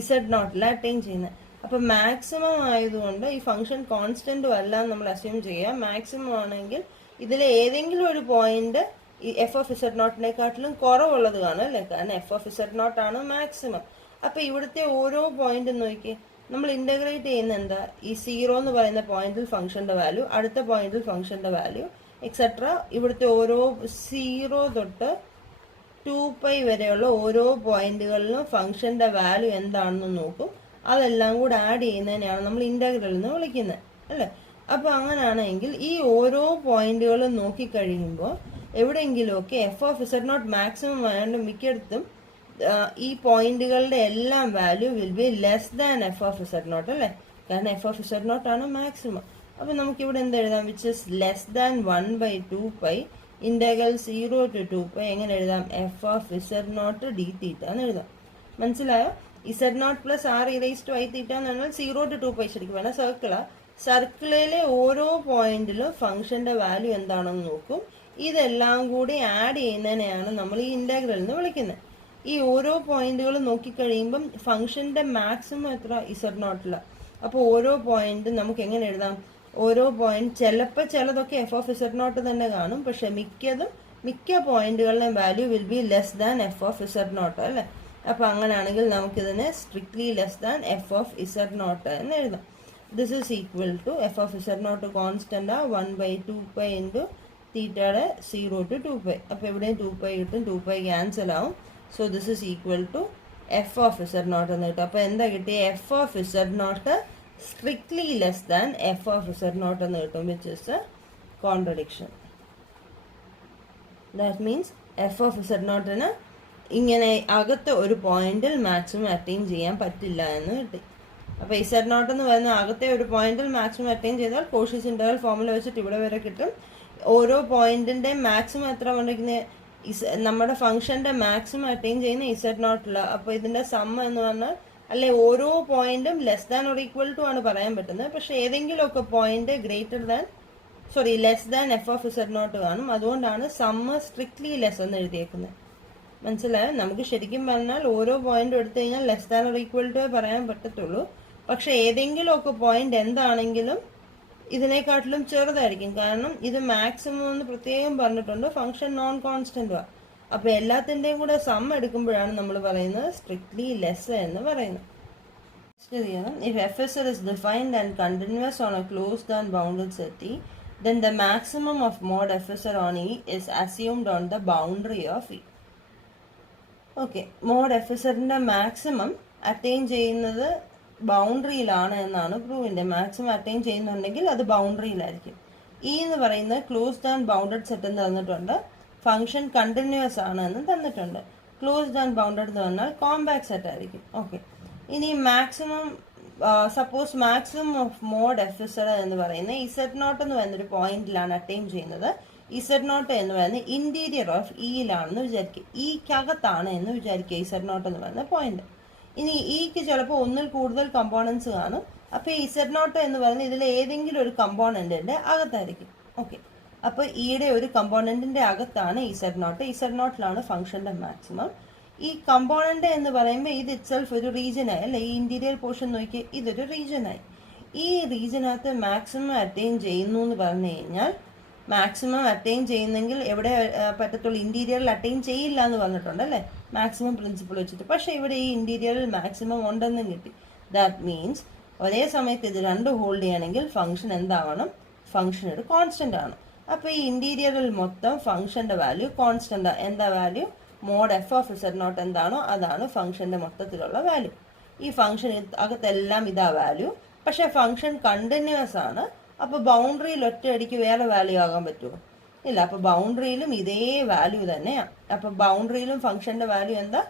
Z0 അറ്റൈൻ ചെയ്യുന്നത്. അപ്പം മാക്സിമം ആയതുകൊണ്ട് ഈ ഫംഗ്ഷൻ കോൺസ്റ്റന്റും അല്ല നമ്മൾ അസ്യൂം ചെയ്യുക. മാക്സിമം ആണെങ്കിൽ ഇതിലെ ഏതെങ്കിലും ഒരു പോയിന്റ് ഈ എഫ് ഓഫ് Z0നെക്കാട്ടിലും കുറവുള്ളത് കാണും അല്ലേ? കാരണം എഫ് ഓഫ് Z0 ആണ് മാക്സിമം. അപ്പം ഇവിടുത്തെ ഓരോ പോയിന്റ് നോക്കി നമ്മൾ ഇന്റഗ്രേറ്റ് ചെയ്യുന്ന എന്താ? ഈ 0 എന്ന് പറയുന്ന പോയിന്റിൽ ഫംഗ്ഷന്റെ വാല്യൂ, അടുത്ത പോയിന്റിൽ ഫംഗ്ഷന്റെ വാല്യൂ എക്സെട്ര. ഇവിടുത്തെ ഓരോ 0 തൊട്ട് 2π വരെയുള്ള ഓരോ പോയിന്റുകളിലും ഫംഗ്ഷന്റെ വാല്യൂ എന്താണെന്ന് നോക്കും. അതെല്ലാം കൂടെ ആഡ് ചെയ്യുന്നതിനെയാണ് നമ്മൾ ഇന്റഗ്രൽ എന്ന് വിളിക്കുന്നത് അല്ലേ? അപ്പോൾ അങ്ങനെയാണെങ്കിൽ ഈ ഓരോ പോയിന്റുകളും നോക്കിക്കഴിയുമ്പോൾ എവിടെയെങ്കിലുമൊക്കെ എഫ് ഓഫ് Z0 മാക്സിമം ആയതുകൊണ്ട് മിക്കയിടത്തും ഈ പോയിന്റുകളുടെ എല്ലാം value will be less than F of Z0 അല്ലേ? കാരണം എഫ് ഓഫ് Z0 ആണ് മാക്സിമം. അപ്പം നമുക്കിവിടെ എന്ത് എഴുതാം? Which is less than 1/2π integral 0 to 2π എങ്ങനെ എഴുതാം? F of Z0 d theta എന്ന് എഴുതാം. മനസ്സിലായോ? Z0 plus R e raise to I theta എന്ന് പറഞ്ഞാൽ 0 to 2π ശരിക്കും വേണം സർക്കിളിലെ ഓരോ പോയിന്റിലും ഫംഗ്ഷന്റെ വാല്യൂ എന്താണെന്ന് നോക്കും. ഇതെല്ലാം കൂടി ആഡ് ചെയ്യുന്നതിനെയാണ് നമ്മൾ ഈ ഇന്റഗ്രൽ എന്ന് വിളിക്കുന്നത്. ഈ ഓരോ പോയിന്റുകളും നോക്കിക്കഴിയുമ്പം ഫംഗ്ഷന്റെ മാക്സിമം എത്ര? Z0. അപ്പോൾ ഓരോ പോയിന്റും നമുക്ക് എങ്ങനെ എഴുതാം? ഓരോ പോയിന്റ് ചിലപ്പോൾ ചിലതൊക്കെ എഫ് ഓഫ് ഇസഡ് നോട്ട് തന്നെ കാണും, പക്ഷെ മിക്ക പോയിന്റുകളുടെയും value will be less than F of Z naught അല്ലേ. അപ്പോൾ അങ്ങനെയാണെങ്കിൽ നമുക്കിതിനെ strictly less than F of Z not എന്ന് എഴുതാം. This is equal to F of Z naught constant 1/2π into തീറ്റയുടെ 0 to 2π. അപ്പോൾ എവിടെയും 2π കിട്ടും, 2π ക്യാൻസൽ ആവും. So this is equal to F of Z not എന്ന് കിട്ടും. അപ്പോൾ എന്താ കിട്ടിയ? F of Z naught strictly less than F of Z not എന്ന് കിട്ടും, which is a contradiction. That means F of Z നോട്ടിന് ഇങ്ങനെ അകത്ത് ഒരു പോയിന്റിൽ മാക്സിമം അറ്റൈൻ ചെയ്യാൻ പറ്റില്ല എന്ന് കിട്ടി. അപ്പോൾ ഇസഡ് നോട്ട് എന്ന് പറയുന്ന അകത്തെ ഒരു പോയിന്റിൽ മാക്സിമം അറ്റൈൻ ചെയ്താൽ കോഷീസ് ഇന്റഗ്രൽ ഫോർമുല വെച്ചിട്ട് ഇവിടെ വരെ കിട്ടും. ഓരോ പോയിന്റിന്റെ മാക്സിമം എത്ര വന്നിരിക്കുന്നത്? നമ്മുടെ ഫംഗ്ഷന്റെ മാക്സിമം അറ്റൈൻ ചെയ്യുന്ന ഇസഡ് നോട്ടില്ല. അപ്പോൾ ഇതിന്റെ സം എന്ന് പറഞ്ഞാൽ അല്ലെ ഓരോ പോയിന്റും less than or equal to ആണ് പറയാൻ പറ്റുന്നത്. പക്ഷെ ഏതെങ്കിലുമൊക്കെ point less than F of Z not കാണും. അതുകൊണ്ടാണ് സമ്മ് സ്ട്രിക്ട്ലി ലെസ് എന്ന് എഴുതിയേക്കുന്നത്. മനസ്സിലായോ? നമുക്ക് ശരിക്കും പറഞ്ഞാൽ ഓരോ പോയിന്റും എടുത്തു കഴിഞ്ഞാൽ less than or equal to പറയാൻ പറ്റത്തുള്ളൂ. പക്ഷെ ഏതെങ്കിലുമൊക്കെ പോയിന്റ് എന്താണെങ്കിലും ഇതിനെക്കാട്ടിലും ചെറുതായിരിക്കും. കാരണം ഇത് മാക്സിമം എന്ന് പ്രത്യേകം പറഞ്ഞിട്ടുണ്ട്, ഫംഗ്ഷൻ നോൺ കോൺസ്റ്റന്റുമാണ്. അപ്പോൾ എല്ലാത്തിൻ്റെയും കൂടെ സം എടുക്കുമ്പോഴാണ് നമ്മൾ പറയുന്നത് സ്ട്രിക്ട്ലി ലെസ് എന്ന് പറയുന്നത്. If FSR is defined and continuous on a closed and bounded set E, then the maximum of mod FSR on E is assumed on the boundary of E. Okay, mod FSRന്റെ maximum attain ചെയ്യുന്നത് ബൗണ്ടറിയിലാണ് എന്നാണ് പ്രൂവിൻ്റെ. Maximum attain ചെയ്യുന്നുണ്ടെങ്കിൽ അത് ബൗണ്ടറിയിലായിരിക്കും. E എന്ന് പറയുന്നത് closed and bounded set എന്ന് തന്നിട്ടുണ്ട്, ഫംഗ്ഷൻ കണ്ടിന്യൂസ് ആണ് എന്ന് തന്നിട്ടുണ്ട്. ക്ലോസ്ഡ് ആൻഡ് ബൗണ്ടഡ് എന്ന് പറഞ്ഞാൽ കോമ്പാക്ട് സെറ്റ് ആയിരിക്കും. ഓക്കെ, ഇനി maximum suppose maximum of mod F z എന്ന് പറയുന്നത് ഇസഡ് നോട്ട് എന്ന് പറയുന്നൊരു പോയിന്റിലാണ് അറ്റൈൻ ചെയ്യുന്നത്. ഇസഡ് നോട്ട് എന്ന് പറയുന്നത് ഇന്റീരിയർ ഓഫ് ഇയിലാണെന്ന് വിചാരിക്കുക, ഇക്കകത്താണ് എന്ന് വിചാരിക്കുക ഇസഡ് നോട്ട് എന്ന് പറയുന്ന പോയിന്റ്. ഇനി ഇക്ക് ചിലപ്പോൾ ഒന്നിൽ കൂടുതൽ കമ്പോണൻസ് കാണും. അപ്പോൾ ഇസഡ് നോട്ട് എന്ന് പറയുന്നത് ഇതിൽ ഏതെങ്കിലും ഒരു കമ്പോണന്റിന്റെ അകത്തായിരിക്കും. ഓക്കെ, അപ്പോൾ ഇയുടെ ഒരു കമ്പോണന്റിന്റെ അകത്താണ് ഇസഡ് നോട്ട്. ഇസഡ് നോട്ടിലാണ് ഫംഗ്ഷന്റെ മാക്സിമം. ഈ കമ്പോണന്റ് എന്ന് പറയുമ്പോൾ ഇത് ഇറ്റ്സെൽഫ് ഒരു റീജിയനായി അല്ലെ. ഈ ഇന്റീരിയർ പോർഷൻ നോക്കി ഇതൊരു റീജിയനായി. ഈ റീജിയനകത്ത് മാക്സിമം അറ്റൈൻ ചെയ്യുന്നു എന്ന് പറഞ്ഞു കഴിഞ്ഞാൽ മാക്സിമം അറ്റൈൻ ചെയ്യുന്നെങ്കിൽ എവിടെ പറ്റത്തുള്ളൂ? ഇന്റീരിയറിൽ അറ്റൈൻ ചെയ്യില്ല എന്ന് പറഞ്ഞിട്ടുണ്ട് അല്ലേ, മാക്സിമം പ്രിൻസിപ്പിൾ വെച്ചിട്ട്. പക്ഷെ ഇവിടെ ഈ ഇന്റീരിയറിൽ മാക്സിമം ഉണ്ടെന്നും കിട്ടി. ദാറ്റ് മീൻസ് ഒരേ സമയത്ത് ഇത് രണ്ട് ഹോൾഡ് ചെയ്യണമെങ്കിൽ ഫംഗ്ഷൻ എന്താവണം? ഫംഗ്ഷൻ ഒരു കോൺസ്റ്റന്റ് ആണ്. അപ്പോൾ ഈ ഇന്റീരിയറിൽ മൊത്തം ഫംഗ്ഷന്റെ വാല്യൂ കോൺസ്റ്റന്റ്. എന്താ value? Mod f of Z not എന്താണോ അതാണ് ഫംഗ്ഷന്റെ മൊത്തത്തിലുള്ള വാല്യൂ. ഈ ഫംഗ്ഷൻ അകത്തെല്ലാം ഇതാ വാല്യൂ. പക്ഷെ ഫംഗ്ഷൻ കണ്ടിന്യൂസ് ആണ്. അപ്പോൾ ബൗണ്ടറിയിൽ ഒറ്റയടിക്ക് വേറെ വാല്യൂ ആകാൻ പറ്റുമോ? ഇല്ല. അപ്പോൾ ബൗണ്ടറിയിലും ഇതേ വാല്യൂ തന്നെയാണ്. അപ്പോൾ ബൗണ്ടറിയിലും ഫംഗ്ഷന്റെ വാല്യൂ എന്താ?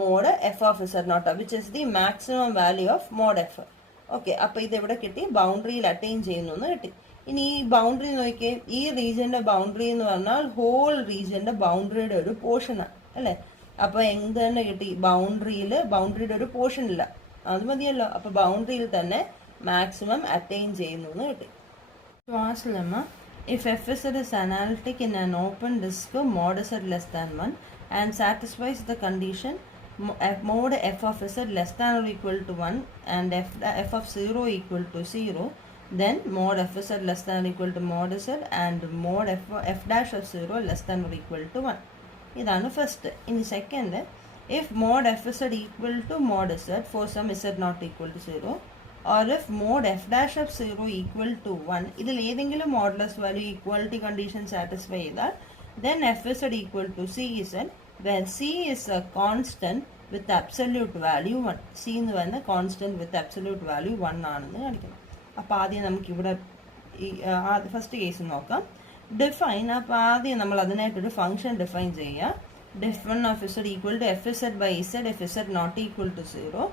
Mod f of Z not, which is the maximum value of mod f. Okay, അപ്പോൾ ഇത് എവിടെ കിട്ടി? ബൗണ്ടറിയിൽ അറ്റൈൻ ചെയ്യുന്നു എന്ന് കിട്ടി. ഇനി ഈ ബൗണ്ടറി നോക്കിയേ, ഈ റീജിയന്റെ ബൗണ്ടറി എന്ന് പറഞ്ഞാൽ ഹോൾ റീജിയന്റെ ബൗണ്ടറിയുടെ ഒരു പോർഷനാണ് അല്ലേ. അപ്പോൾ എന്ത് തന്നെ കിട്ടി? ബൗണ്ടറിയുടെ ഒരു പോർഷൻ ഇല്ല, അത് മതിയല്ലോ. അപ്പോൾ ബൗണ്ടറിയിൽ തന്നെ മാക്സിമം അറ്റൈൻ ചെയ്യുന്നു എന്ന് കിട്ടി. Schwarz lemma: if FSR is analytic in an open disk mod Z less than 1 and satisfies the condition mod f of Z less than or equal to 1 and f of 0 equal to 0, then mod f z less than or equal to mod z and mod f dash of 0 less than or equal to 1. ഇതാണ് first. ഇനി second, if mod f z equal to mod z for some z not equal to 0, or if mod f dash of 0 equal to 1, ഇതിൽ ഏതെങ്കിലും modulus value equality condition satisfy ചെയ്താൽ then f z equal to c z, where c is a constant with absolute value 1. c എന്ന് പറയുന്ന constant with absolute value 1 ആണെന്ന് കാണിക്കണം. അപ്പോൾ ആദ്യം നമുക്കിവിടെ ഈ ഫസ്റ്റ് കേസ് നോക്കാം. ഡിഫൈൻ. അപ്പോൾ ആദ്യം നമ്മൾ അതിനായിട്ടൊരു ഫംഗ്ഷൻ ഡിഫൈൻ ചെയ്യുക. F one of z equal to F z by z if z not equal to 0.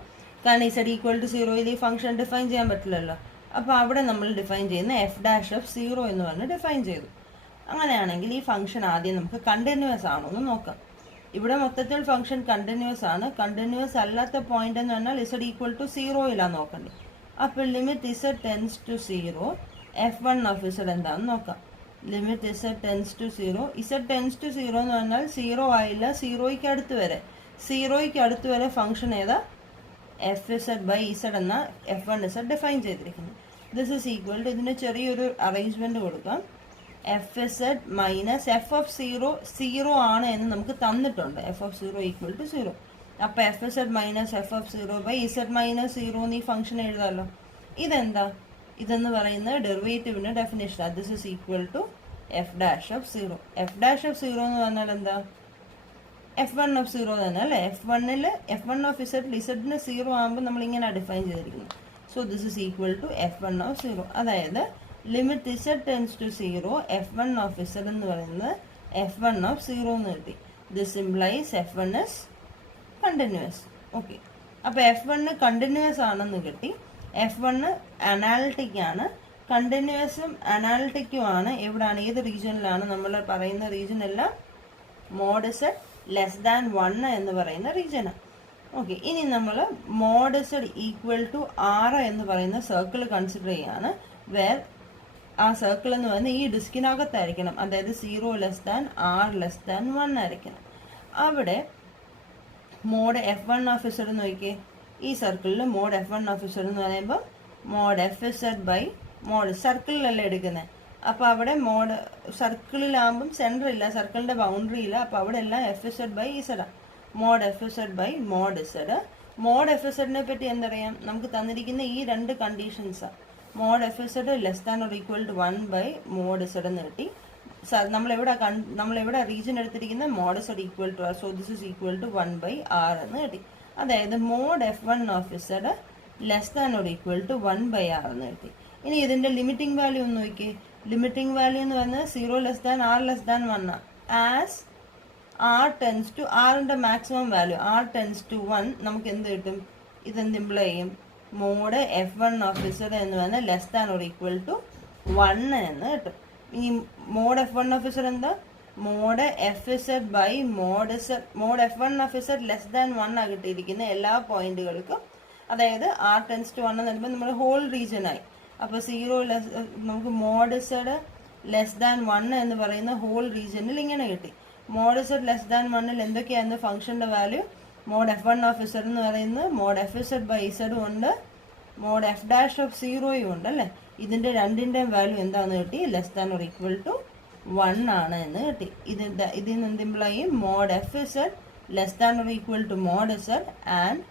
കാരണം z ഈക്വൽ ടു 0 ഈ ഫംഗ്ഷൻ ഡിഫൈൻ ചെയ്യാൻ പറ്റില്ലല്ലോ. അപ്പോൾ അവിടെ നമ്മൾ ഡിഫൈൻ ചെയ്യുന്ന എഫ് ഡാഷ് ഓഫ് 0 എന്ന് പറഞ്ഞ് ഡിഫൈൻ ചെയ്തു. അങ്ങനെയാണെങ്കിൽ ഈ ഫംഗ്ഷൻ ആദ്യം നമുക്ക് കണ്ടിന്യൂസ് ആണോ എന്ന് നോക്കാം. ഇവിടെ മൊത്തത്തിൽ ഫംഗ്ഷൻ കണ്ടിന്യൂസ് ആണ്. കണ്ടിന്യൂസ് അല്ലാത്ത പോയിന്റ് എന്ന് പറഞ്ഞാൽ z ഈക്വൽ ടു 0 നോക്കണ്ടേ. അപ്പോൾ limit z tends to 0, f1 of z എന്താണെന്ന് നോക്കാം. Limit z tends to 0, z tends to 0 എന്ന് പറഞ്ഞാൽ 0 ആയില്ല, 0യ്ക്ക് അടുത്ത് വരെ. 0യ്ക്ക് അടുത്ത് വരെ ഫംഗ്ഷൻ ഏതാ? എഫ് സെഡ് ബൈ ഇസഡ് എന്ന F1Z ഡിഫൈൻ ചെയ്തിരിക്കുന്നത്. ദിസ് ഈസ് ഈക്വൽ ടു, ഇതിന് ചെറിയൊരു അറേഞ്ച്മെന്റ് കൊടുക്കാം. F Z minus F of zero, zero ആണ് എന്ന് നമുക്ക് തന്നിട്ടുണ്ട്. F of zero equal to zero. അപ്പൊ F Z minus F of zero by Z minus zero എന്ന് ഈ ഫംഗ്ഷൻ എഴുതാമല്ലോ. ഇതെന്താ? ഇതെന്ന് പറയുന്നത് ഡെറിവേറ്റീവിന്റെ definition. This is equal to F dash of zero. F dash of zero എന്ന് പറഞ്ഞാൽ എന്താ? F1 ഓഫ് സീറോ തന്നെ അല്ലേ? F1 ഓഫ് ഇസഡിൽ ഇസഡിന് സീറോ ആകുമ്പോൾ നമ്മൾ ഇങ്ങനെ ഡിഫൈൻ ചെയ്തിരിക്കുന്നു. So this is equal to F1 of zero. അതായത് limit Z tends to zero, F1 of Z എന്ന് പറയുന്നത് F1 ഓഫ് സീറോ എന്ന് കിട്ടി. This implies F1 is continuous. Okay, അപ്പോൾ F1 കണ്ടിന്യൂസ് ആണെന്ന് കിട്ടി. F1 അനാലിറ്റിക് ആണ്. കണ്ടിന്യൂസും അനാലിറ്റിക്കും ആണ്. എവിടെയാണ്, ഏത് റീജിയനിലാണ്? നമ്മൾ പറയുന്ന റീജിയൻ എല്ലാം മോഡ് ഇസഡ് ലെസ് ദാൻ 1 എന്ന് പറയുന്ന റീജിയനാണ്. ഓക്കെ, ഇനി നമ്മൾ mod Z equal to R എന്ന് പറയുന്ന സർക്കിൾ കൺസിഡർ ചെയ്യാണ്. വേർ ആ സർക്കിൾ എന്ന് പറയുന്നത് ഈ ഡിസ്കിനകത്തായിരിക്കണം. അതായത് 0 less than R less than 1 ആയിരിക്കണം. അവിടെ മോഡ് F1 ഓഫ് ഇസഡ് നോക്കിയേ. ഈ സർക്കിളിൽ മോഡ് F1 ഓഫ് ഇസഡ് എന്ന് പറയുമ്പോൾ mod F Z by mod, സർക്കിളിലല്ലേ എടുക്കുന്നത്. അപ്പോൾ അവിടെ മോഡ് സർക്കിളിലാകുമ്പം സെൻറ്റർ ഇല്ല, സർക്കിളിൻ്റെ ബൗണ്ടറി ഇല്ല. അപ്പോൾ അവിടെ എല്ലാം എഫ് ഇസഡ് ബൈ ഇസഡാണ്. Mod F Z by mod Z. Mod F ഇസഡിനെ പറ്റി എന്തറിയാം? നമുക്ക് തന്നിരിക്കുന്ന ഈ രണ്ട് കണ്ടീഷൻസാണ്. Mod F Z less than or equal to 1 by mod Z എന്ന് കിട്ടി. നമ്മളെവിടെ റീജിയൻ എടുത്തിരിക്കുന്ന mod Z equal to R. So this is equal to 1 by R എന്ന് കിട്ടി. അതായത് mod F1 of Z less than or equal to 1 by R എന്ന് കിട്ടി. ഇനി ഇതിന്റെ ലിമിറ്റിംഗ് വാല്യൂ ഒന്ന് നോക്കിയേ. ലിമിറ്റിംഗ് വാല്യൂ എന്ന് പറഞ്ഞാൽ 0 less than R less than 1 as R tends to, ആറിന്റെ maximum value R tends to 1, നമുക്ക് എന്ത് കിട്ടും? ഇതെന്ത് ഇംപ്ലൈ ചെയ്യും? മോഡ് F1 ഓഫ് ഇസഡ് എന്ന് പറഞ്ഞാൽ less than or equal to 1 എന്ന് കിട്ടും. ഈ മോഡ് F1 ഓഫ് ഇസഡ് എന്താ? Mod F Z by mod Z. Mod F1 of Z less than 1 ആ കിട്ടിയിരിക്കുന്ന എല്ലാ പോയിന്റുകൾക്കും. അതായത് R ടെൻസ് ടു 1 എന്ന് പറയുമ്പോൾ നമ്മുടെ ഹോൾ റീജിയൻ ആയി. അപ്പോൾ 0 ലെസ്, നമുക്ക് മോഡ് ഇസഡ് ലെസ് ദാൻ 1 എന്ന് പറയുന്ന ഹോൾ റീജിയനിൽ ഇങ്ങനെ കിട്ടി. മോഡ് ഇസഡ് ലെസ് ദാൻ 1ൽ എന്തൊക്കെയായിരുന്നു ഫംഗ്ഷന്റെ value? Mode F1 of Z എന്ന് പറയുന്നത് മോഡ് എഫ് ഇസഡ് ബൈ ഇസഡും ഉണ്ട്, മോഡ് എഫ് ഡാഷ് ഓഫ് സീറോയും ഉണ്ട് അല്ലേ? ഇതിന്റെ രണ്ടിന്റെയും വാല്യൂ എന്താണെന്ന് കിട്ടി? Less than or equal to 1 ആണ് എന്ന് കിട്ടി. ഇതിൽ നിന്ന് എന്ത് ഇംപ്ലൈ ചെയ്യും? Mod F Z less than or equal to mod z and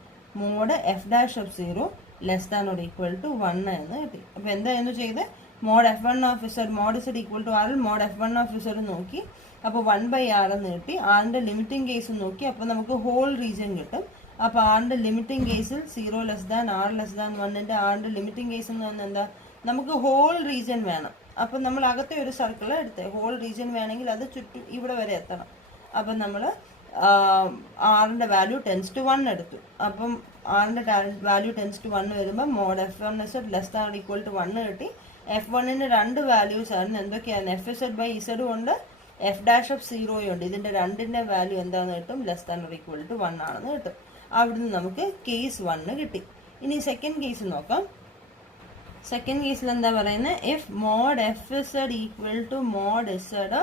mod F dash of zero less than or equal to 1 എന്ന് കിട്ടി. അപ്പോൾ എന്തായിരുന്നു ചെയ്ത്? Mod F1 of z mod Z equal to ആറിൽ മോഡ് F1 ഓഫ് ഇസഡ് നോക്കി. അപ്പോൾ 1 by R എന്ന് കിട്ടി. ആറിന്റെ ലിമിറ്റിംഗ് കേസ് നോക്കി. അപ്പോൾ നമുക്ക് ഹോൾ റീജിയൻ കിട്ടും. അപ്പോൾ ആറിന്റെ ലിമിറ്റിംഗ് കേസിൽ 0 less than R less than 1ന്റെ ആറിന്റെ ലിമിറ്റിംഗ് കേസ് എന്ന് പറഞ്ഞാൽ എന്താ? നമുക്ക് ഹോൾ റീജിയൻ വേണം. അപ്പം നമ്മൾ അകത്തെ ഒരു സർക്കിൾ എടുത്ത് ഹോൾ റീജിയൻ വേണമെങ്കിൽ അത് ചുറ്റും ഇവിടെ വരെ എത്തണം. അപ്പം നമ്മൾ ആറിന്റെ വാല്യൂ ടെൻസ് ടു 1 എടുത്തു. അപ്പം ആറിന്റെ വാല്യൂ ടെൻസ് ടു 1 വരുമ്പോൾ mod F1 z less than equal to 1 കിട്ടി. F1ന്റെ രണ്ട് വാല്യൂസ് ആണ് എന്തൊക്കെയാണ്? എഫ് ഇസഡ് ബൈ ഇസഡും ഉണ്ട്, എഫ് ഡാഷ് ഓഫ് സീറോയും ഉണ്ട്. ഇതിന്റെ രണ്ടിന്റെ വാല്യൂ എന്താണെന്ന് കിട്ടും? ലെസ് ദാൻ ഈക്വൽ ടു 1 ആണെന്ന് കിട്ടും. അവിടുന്ന് നമുക്ക് കേസ് 1 കിട്ടി. ഇനി സെക്കൻഡ് കേസ് നോക്കാം. സെക്കൻഡ് കേസിൽ എന്താ പറയുന്നത്? If mod F Z equal to mod z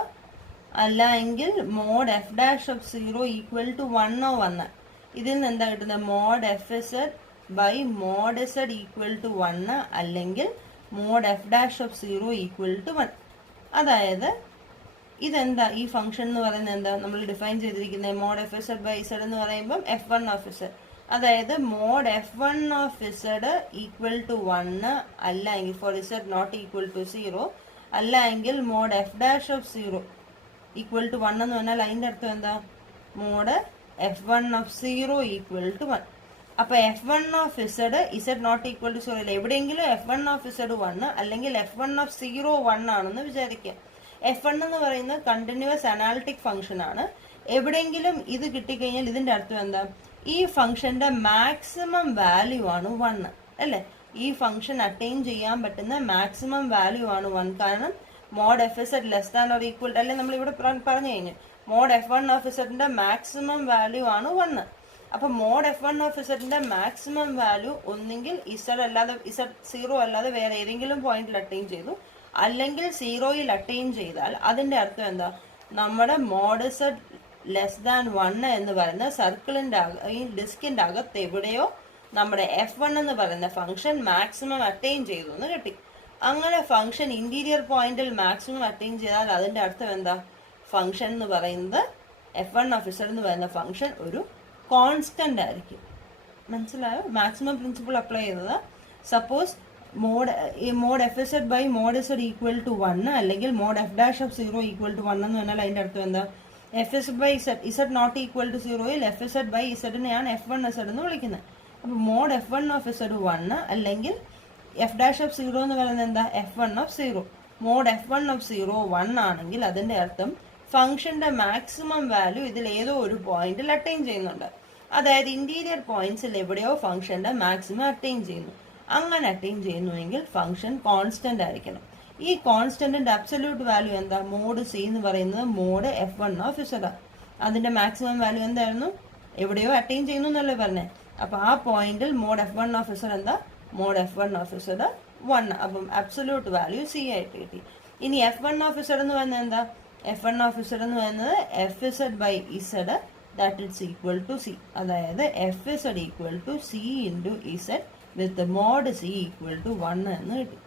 അല്ല എങ്കിൽ mod F dash of zero equal to 1 1. ഇതിൽ നിന്ന് എന്താ കിട്ടുന്നത്? Mod F Z by mod Z equal to 1 അല്ലെങ്കിൽ mod F dash of zero equal to 1. അതായത് ഇതെന്താ? ഈ ഫംഗ്ഷൻ എന്ന് പറയുന്നത് എന്താ? നമ്മൾ ഡിഫൈൻ ചെയ്തിരിക്കുന്നത് mod F Z by z എന്ന് പറയുമ്പോൾ F1 ഓഫ് ഇസഡ്. അതായത് mod F1 of z equal to 1 അല്ല എങ്കിൽ, for z not equal to 0 അല്ല എങ്കിൽ mod F dash of zero equal to 1 എന്ന് പറഞ്ഞാൽ അതിന്റെ അർത്ഥം എന്താ? Mod F1 of zero equal to 1. അപ്പൊ F1 of z z not equal to 0 എവിടെയെങ്കിലും F1 ഓഫ് ഇസഡ് 1 അല്ലെങ്കിൽ F1 ഓഫ് സീറോ 1 ആണെന്ന് വിചാരിക്കാം. F1 എന്ന് പറയുന്നത് കണ്ടിന്യൂസ് അനാലിറ്റിക് ഫംഗ്ഷൻ ആണ്. എവിടെയെങ്കിലും ഇത് കിട്ടിക്കഴിഞ്ഞാൽ ഇതിന്റെ അർത്ഥം എന്താ? ഈ ഫംഗ്ഷന്റെ മാക്സിമം വാല്യൂ ആണ് 1 അല്ലേ? ഈ ഫംഗ്ഷൻ അറ്റൈൻ ചെയ്യാൻ പറ്റുന്ന മാക്സിമം വാല്യൂ ആണ് 1. കാരണം mod F Z less than or equal അല്ലെ നമ്മൾ ഇവിടെ പറഞ്ഞു കഴിഞ്ഞു. മോഡ് F1 ഓഫ് ഇസഡിന്റെ മാക്സിമം വാല്യൂ ആണ് 1. അപ്പൊ മോഡ് F1 ഓഫ് ഇസഡിന്റെ മാക്സിമം വാല്യൂ ഒന്നെങ്കിൽ ഇസഡ് അല്ലാതെ, ഇസഡ് സീറോ അല്ലാതെ വേറെ ഏതെങ്കിലും പോയിന്റിൽ അറ്റൈൻ ചെയ്തു, അല്ലെങ്കിൽ സീറോയിൽ അറ്റൈൻ ചെയ്താൽ അതിന്റെ അർത്ഥം എന്താ? നമ്മുടെ മോഡ് ഇസഡ് ലെസ് ദാൻ 1 എന്ന് പറയുന്ന സർക്കിളിന്റെ ഈ ഡിസ്കിന്റെ അകത്ത് എവിടെയോ നമ്മുടെ F1 എന്ന് പറയുന്ന ഫംഗ്ഷൻ മാക്സിമം അറ്റൈൻ ചെയ്തു എന്ന് കിട്ടി. അങ്ങനെ ഫംഗ്ഷൻ ഇന്റീരിയർ പോയിന്റിൽ മാക്സിമം അറ്റൈൻ ചെയ്താൽ അതിന്റെ അർത്ഥം എന്താ? ഫംഗ്ഷൻ എന്ന് പറയുന്നത് F1 of Z എന്ന് പറയുന്ന ഫംഗ്ഷൻ ഒരു കോൺസ്റ്റന്റ് ആയിരിക്കും. മനസ്സിലായോ? മാക്സിമം പ്രിൻസിപ്പിൾ അപ്ലൈ ചെയ്തത്. Suppose mod F Z by mod Z equal to 1 അല്ലെങ്കിൽ mod F dash of 0 equal to 1 എന്ന് പറഞ്ഞാൽ അതിന്റെ അർത്ഥം എന്താ? F Z by Z not equal to 0യിൽ എഫ് എസ് എഡ് ബൈ ഇസഡിനെയാണ് F1 Z എന്ന് വിളിക്കുന്നത്. അപ്പോൾ mode F1 of S Ed 1 അല്ലെങ്കിൽ എഫ് ഡാഷ് ഓഫ് 0 എന്ന് പറയുന്നത് എന്താ? F1 of 0. Mode F1 of 0 1 ആണെങ്കിൽ അതിന്റെ അർത്ഥം ഫംഗ്ഷന്റെ മാക്സിമം വാല്യൂ ഇതിൽ ഏതോ ഒരു പോയിന്റിൽ അറ്റൈൻ ചെയ്യുന്നുണ്ട്. അതായത് ഇന്റീരിയർ പോയിന്റ്സിൽ എവിടെയോ ഫംഗ്ഷന്റെ മാക്സിമം അറ്റൈൻ ചെയ്യുന്നു. അങ്ങനെ അറ്റൈൻ ചെയ്യുന്നുവെങ്കിൽ ഫംഗ്ഷൻ കോൺസ്റ്റന്റ് ആയിരിക്കണം. ഈ കോൺസ്റ്റന്റിന്റെ അബ്സല്യൂട്ട് വാല്യൂ എന്താ? മോഡ് സി എന്ന് പറയുന്നത് മോഡ് F1 ഓഫ് Z. അതിന്റെ മാക്സിമം വാല്യൂ എന്തായിരുന്നു? എവിടെയോ അറ്റൈൻ ചെയ്യുന്നു എന്നല്ലേ പറഞ്ഞേ. അപ്പൊ ആ പോയിന്റിൽ മോഡ് F1 ഓഫ് Z എന്താ? Mod F1 of Z 1. അപ്പം അബ്സല്യൂട്ട് വാല്യൂ സി ആയിട്ട് കിട്ടി. ഇനി F1 ഓഫ് Z എന്ന് പറയുന്നത് എന്താ? F1 ഓഫ് Z എന്ന് പറയുന്നത് F Z by z that is equal to C. അതായത് f Z equal to c into z with mod c equal to 1 എന്ന് കിട്ടി.